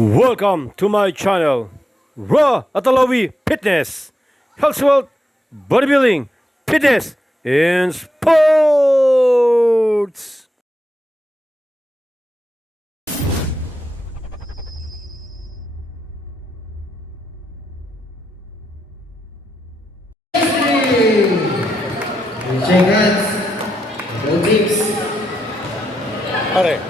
Welcome to my channel, Raw Atalawi Fitness, Health Wealth, Bodybuilding, Fitness, and Sports. Shake hands. No tips. Pare.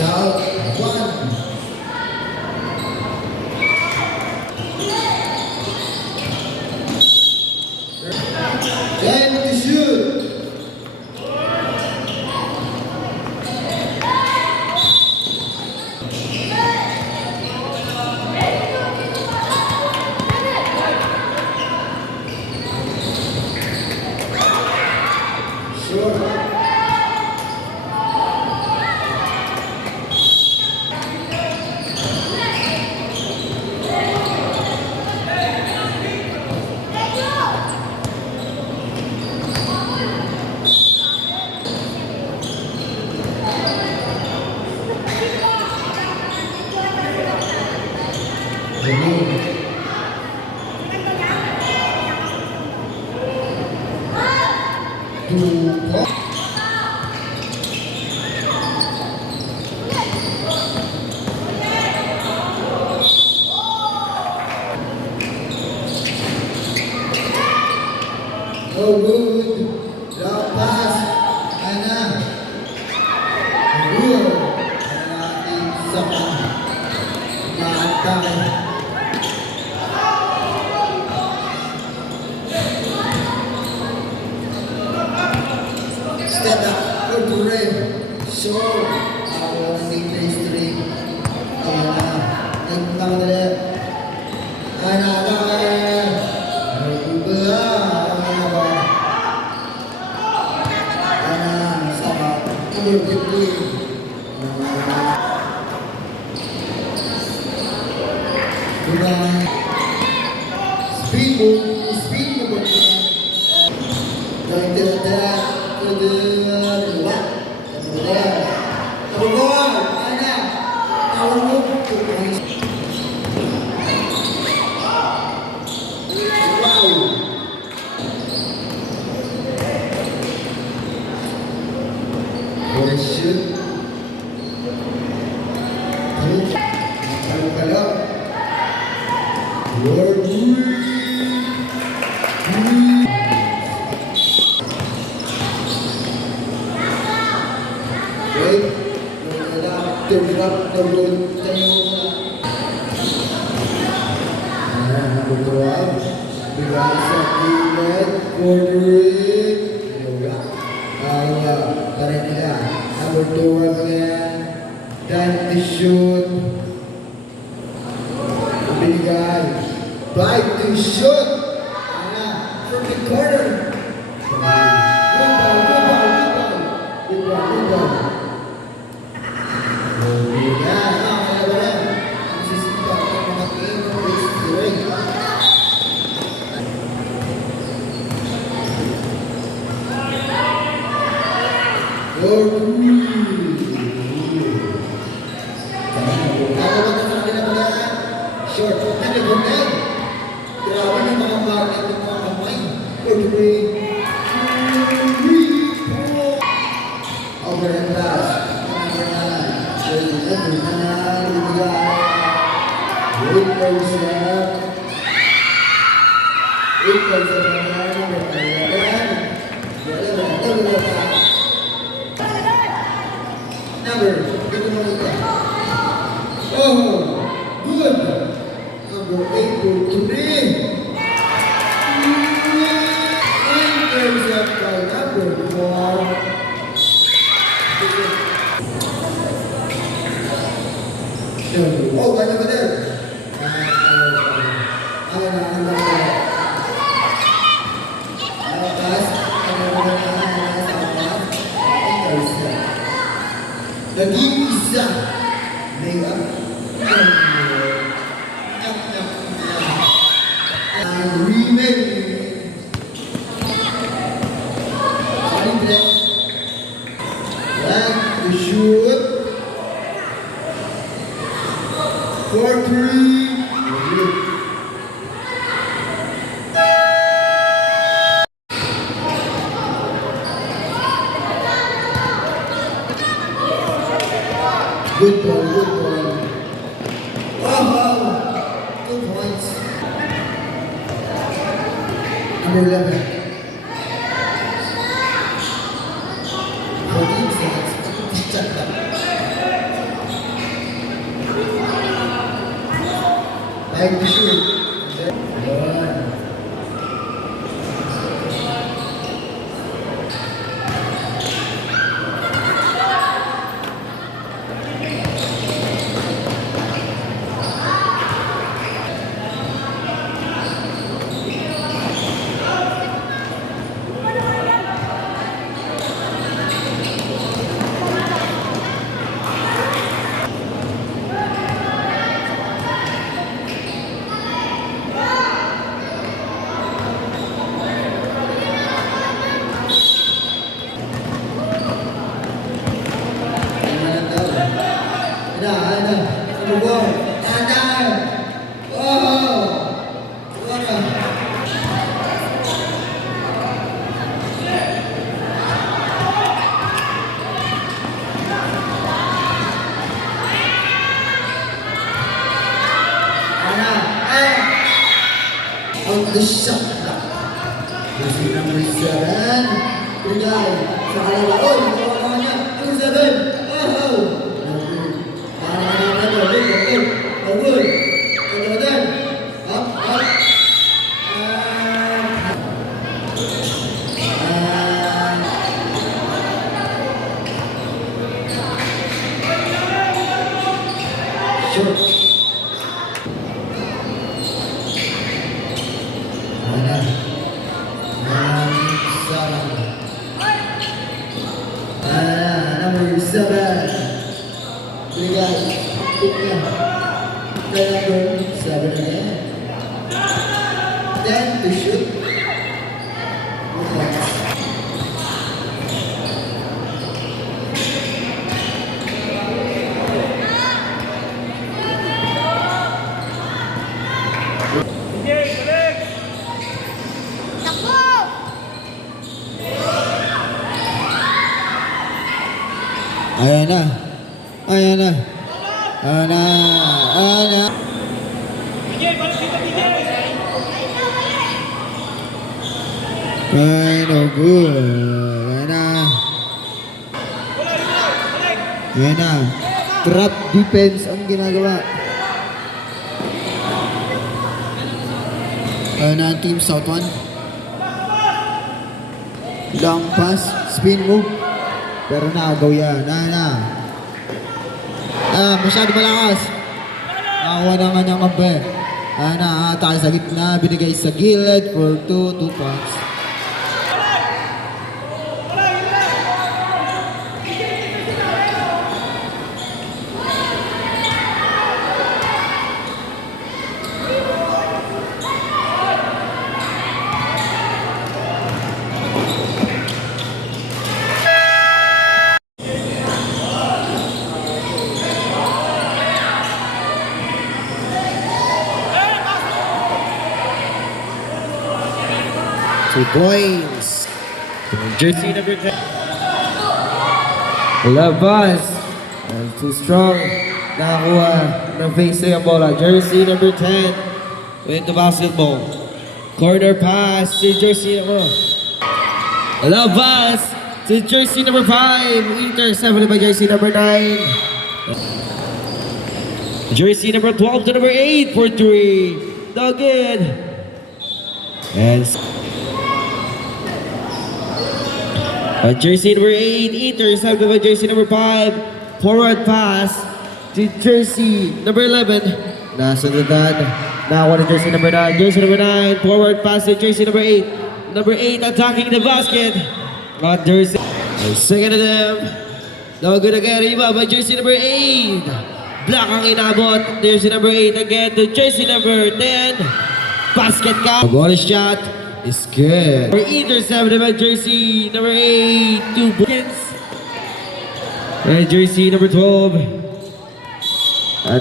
South one. Time to shoot. Short. No good. Drop pass. Ana. Rule. Isa pa. Maatake. Step up. Go to red. So, ako ang history. Ayan na. Nagpunta ko na. Ana. Speed mo ba ito? Going to attack to the left. Abogor! Ana! Power move to the right. Wow! What a shoot! Kalau Lord Wait, tergerak tergol berdoa berasa ingat kodrik yoga Allah tarik dia berdoa dengan dan shoot big guy right to shoot from the corner. Good ball. Short, nanti gundeng. Grabe ng mga bakit ng mga kamay. Over and pass. Oh, good. Number 8 to 3. Intercept by number 4. Oh, banyak benar. Ayo, pas. Nag-iisa. Layup. Remake. Sorry, Brett. Right to shoot. 4-3. Good ball, good ball. Oh, 2 points. Number 11. 14 seconds. Check that. Like to shoot. Good. Ada. Number 1. Ada. Oh. Ada. On the shot clock. This is number 7. Bigay sa kalawa. Oh, nakawa niya. Number 7. Oh. Good. Up. Short. Number 7. Bigay. Number 7 again. 10 to shoot. 2 points. Ayan na. Ayan na. Ayan na. Ayan na. Ay, no good. Ayan na. Ayan na. Trap defense ang ginagawa. Ayan na, Team South 1. Long pass, spin move. Pero naagaw yan. Ayan na. Masyado malakas. Nakakuha na nga ng kape. Ayan na, atake sa gitna. Binigay sa gilid for 2 points. Two points. Jersey number 10. Labas. Too strong. Nakakuha ng face yung bola. Jersey number 10 with the basketball. Corner pass to jersey number. Labas to jersey number 5. Intercepted by jersey number 9. Jersey number 12 to number 8 for 3. Dug in. And jersey number 8, intercepted by jersey number 5. Forward pass to jersey number 11. Nasunod now on jersey number 9. Jersey number 9, forward pass to jersey number 8. Number 8 attacking the basket. Jersey. Second of them. No good again. Rebound by jersey number 8. Block ang inabot. Jersey number 8 again to jersey number 10. Basket count. Bonus shot is good. For intercepted by jersey number 8 to Bookins. And jersey number 12. At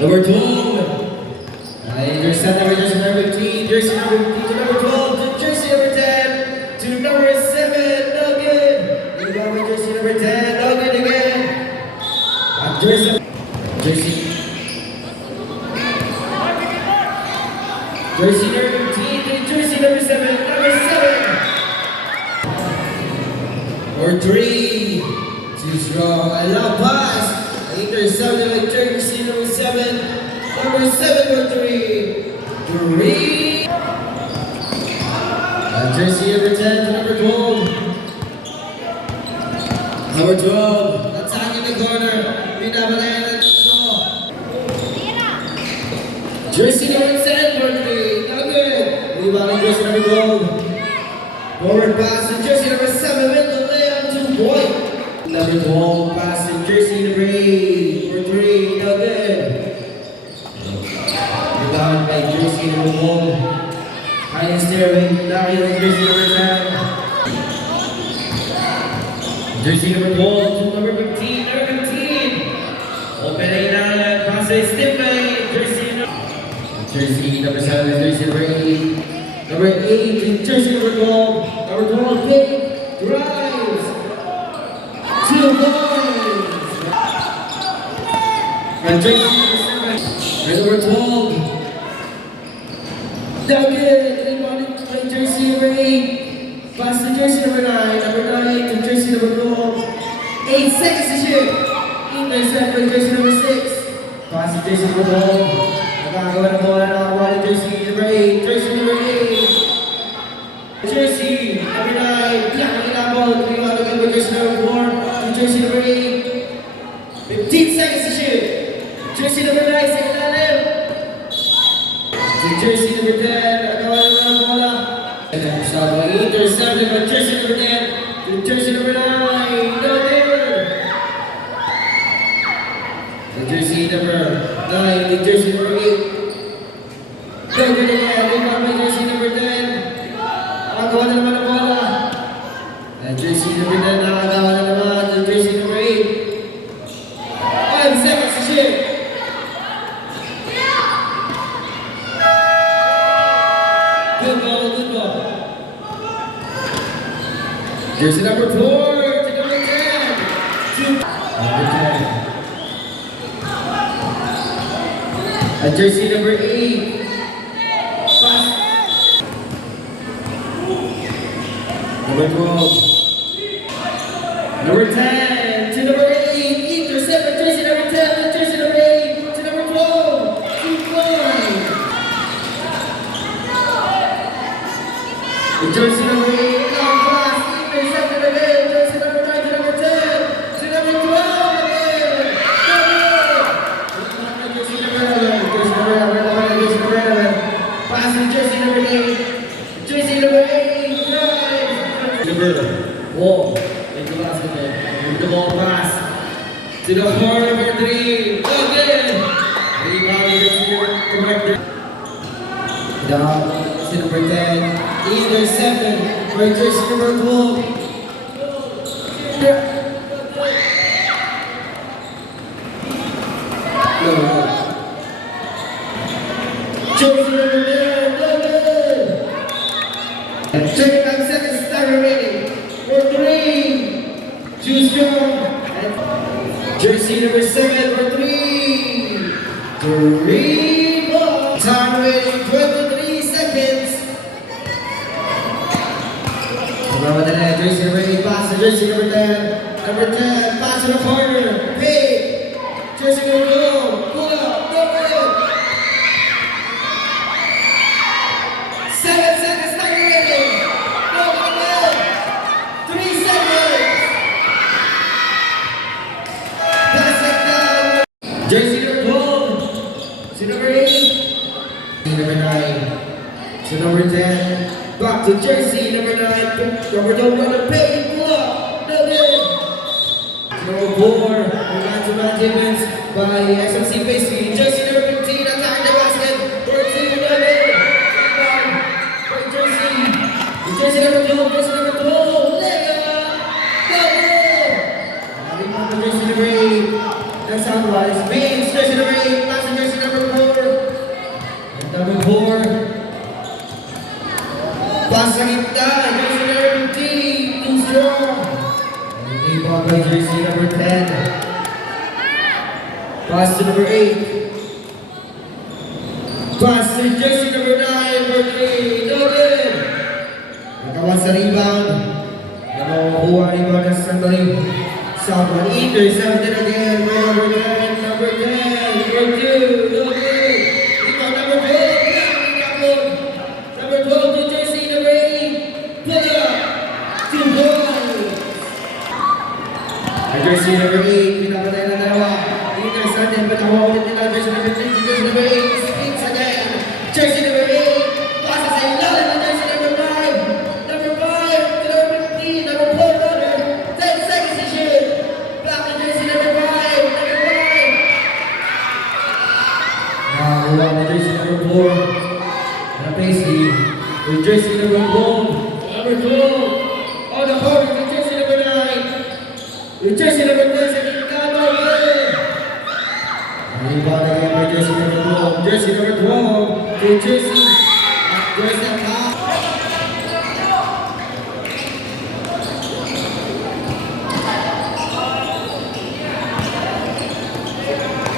number 12. Intercept number jersey number 15. Jersey number 15 to number 12. To jersey number 10. To number 7. No good. Rebound by jersey number 10. No good again. At jersey. Jersey number 15 to jersey number 7. Number 7. Or 3. Too strong. I love pass. Intercepted by jersey number 7. Number 7 for 3. 3. Jersey number 10 to number 12. Number 12. Attack in the corner. Pinabalayan ang gusto. Jersey number 10 for 3. Okay. Rebound jersey number 12. Forward pass to jersey number 7. With the layup to Boyd. Number 12 pass to jersey number 8 for 3. No good. Rebound by jersey number 1. Highest stairway. Now with jersey number 10. Jersey number 12 to number 15. Number 15. Open a now. Pass a step by jersey number 7. Jersey number 8. Number 8 to jersey number 12. Number 12 big drives. 2 points. And jersey number 7. And number 12. No good. Rebounded by jersey number 8. Pass to jersey number 9. Number 9 to jersey number 12. 8 seconds to shoot. Intercept by jersey number 6. Pass to jersey number 12. Nagagawa na bola na nakakuha ng jersey number 8. Jersey number 8. Jersey number 9. Black ang inabot. Rebound again by jersey number 4. To jersey number 8. 15 seconds to shoot. Jersey number 9 sa ilalim. To jersey number 10. Nagagawa na ng bola. Intercepted by jersey number 10. To jersey number 9. No good. The jersey number 9. The jersey number 8. No good again. Rebound by jersey number 10. Nakagawa na naman ang bola. And jersey number 10 nakagawa na naman. The jersey number 8. 5 seconds to shoot. Good ball, good ball. Jersey number 4 to number 10. Number 10. And jersey number 8. Pass. Number 12. Number 10 to number 8. Intercept by jersey number 10 to jersey number 8 to number 12. 2 points. The jersey number 8. Long pass. Intercepted again. Jersey number 9 to number 10 to number 12 again. Jersey number 11. Jersey number 11. Jersey number 11. Pass to jersey number 8. Jersey number 8. Drive. Number 1. Into basket there. The ball pass to the floor number 3. Again. Rebound number 2. Down. jersey number 10. Intercepted by jersey number 12. No. Jersey number 10, David. And 29 seconds time remaining. For 3. Choose strong. And jersey number 7 for 3. 3 ball. Time remaining 23 seconds. Number 10, jersey number 8, pass to jersey number 10. Number 10, pass to the corner. Pick. Jersey number 2, pull up, go good. 7 seconds time remaining. Go good. 3 seconds. Pass it down. Jersey number 12. To number 8. To number 9. To number 10. Back to jersey number 9. Number 12 gonna pay. Pull up. No good. To number 4. Man-to-man defense by SMC Pastry. Jersey number 15. Attacking the basket. For 2. No good. For jersey. Jersey number 12. Jersey number 12. Leg up. No good. Rebound to jersey number 8. That's outwise. Baines. Jersey number 8. Pass to jersey number 4. And number 4. Pass sa gitna. Jersey number 15. Too strong. And rebound by jersey number 10. Pass to number 8. Pass to jersey number 9 for 3. No good. Nakawan sa rebound. Nakakuha rebound ng Sandali. Someone intercepted again by number 10. Number 10 for 2. No good. Rebound number 12. Number 12 to jersey number 8. Pull up. 2 points. At jersey number 8. Pinapatay na dalawa. Intercepted but nakuha ulit nila jersey number 3. Jersey number 8. Spins again. Jersey number 8. Passes sa ilalim ng jersey number 5. Number 5 to number 15. Number 4 runner. 10 seconds to shoot. Back to jersey number 5. Number 5. Nakakuha na jersey number 4. Na Paisley. With jersey number 12. Number 12. On the court with jersey number 9. With jersey number 10. Rebound again by jersey number 12. Jersey number 12 to jersey. Jersey top.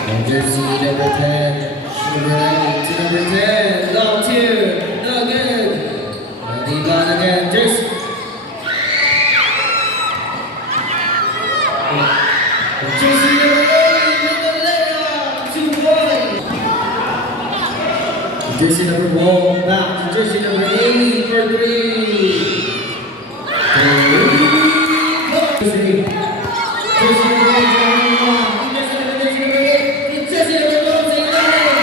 And jersey number 10. Number 9 to number 10. Long 2. No good. And rebound again. Jersey. Jersey number 8. Jersey number 12 back to jersey number 8 for 3. Jersey number 8, jersey number 8, jersey number 12, say 11.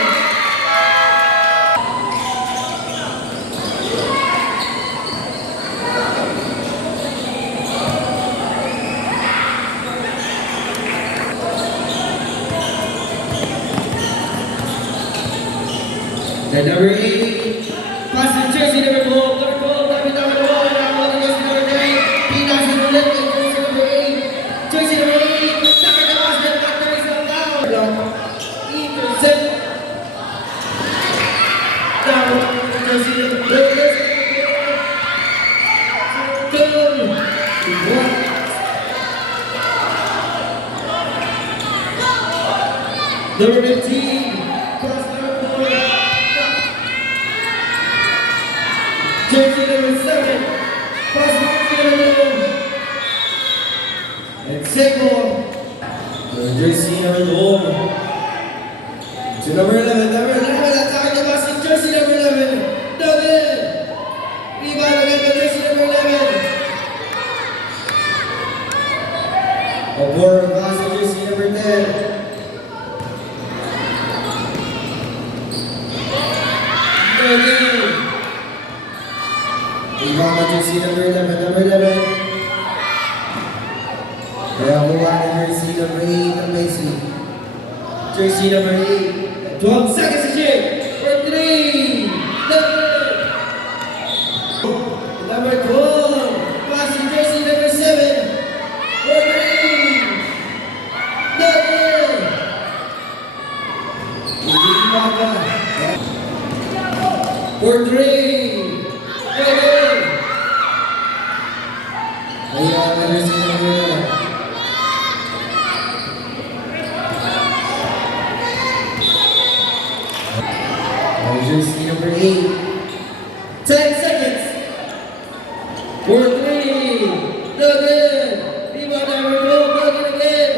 The number 8, pass to jersey number 12, number 12, number 1, number jersey number 10, Pinas and Roulette, jersey number 8, jersey number 8, Tucker the basket, Tucker is up down. Intercept. Down, jersey number 8, number 15, pass number 4. Jersey number 7, pass number 2. And second, jersey number 12. To number 11, attacking the basket, jersey number 11. No good. Rebound again by jersey number 11. A forward pass to jersey number 10. No good. Rebound by jersey number 11, number 11. Kaya kuha na jersey number 8 ng Paisley. Jersey number 8. 12 seconds to shoot for 3. No good. For three. Ready. Ayan, jersey number. Jersey number 8. 10 seconds. For three. Plug in. Rebound number 2. Plug in again.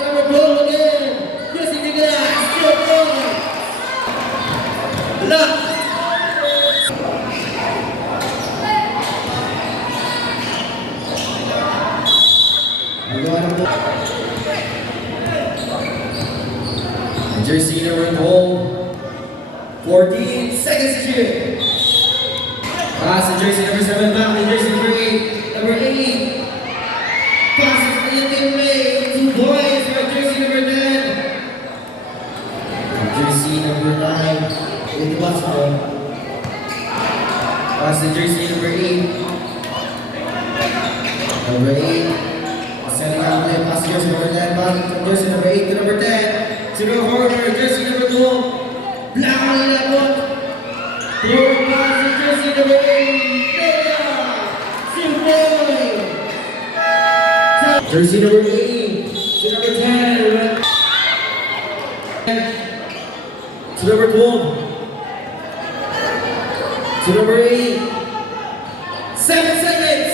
Number 2 again. Jesse Nicolas. Still going. Lock. Jersey number 12. 14 seconds to shoot. Pass to jersey number 7, back to jersey number 8. Number 8. Passes to the teammate. 2 points for jersey number 10. Jersey number 9. Ito basketball. Pass to jersey number 8. Number 8. Setting out play. Pass to jersey number 10. Pass from jersey number 8 to number 10. Zero Horner, jersey number 12. Black on the left. Throw pass to jersey number 8. Jersey number 8 to number 10. To number 12. To number 8. 7 seconds.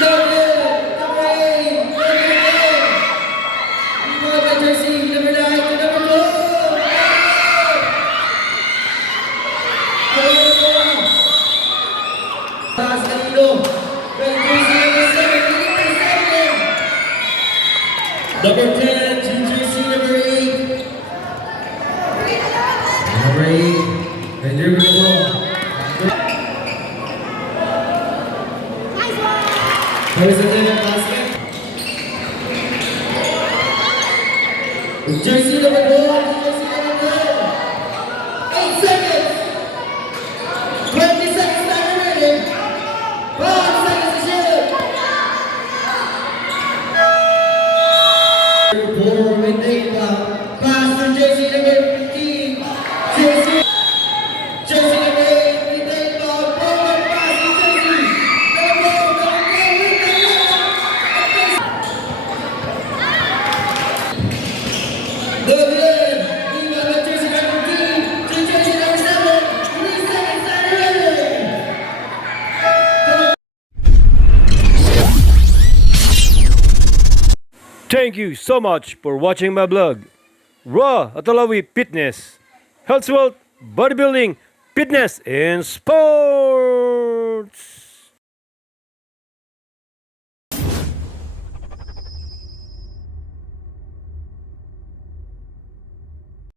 Number 8. Jersey number 9 to number 12. Pass Danilo. Jersey number 7. Number 10 to jersey number 8. Number 8. And here we go. There's a little basket. Jersey number 1, jersey number 12. 8 seconds. 20 seconds time remaining. 5 seconds to shoot. 4 with 8 now. Pass to jersey number 15. Jersey number 8 with 8 now. Forward pass to jersey. Number 4 with 8. Good. Thank you so much for watching my blog. Raw Atalawi Fitness. Health, wealth, bodybuilding, fitness, and sport.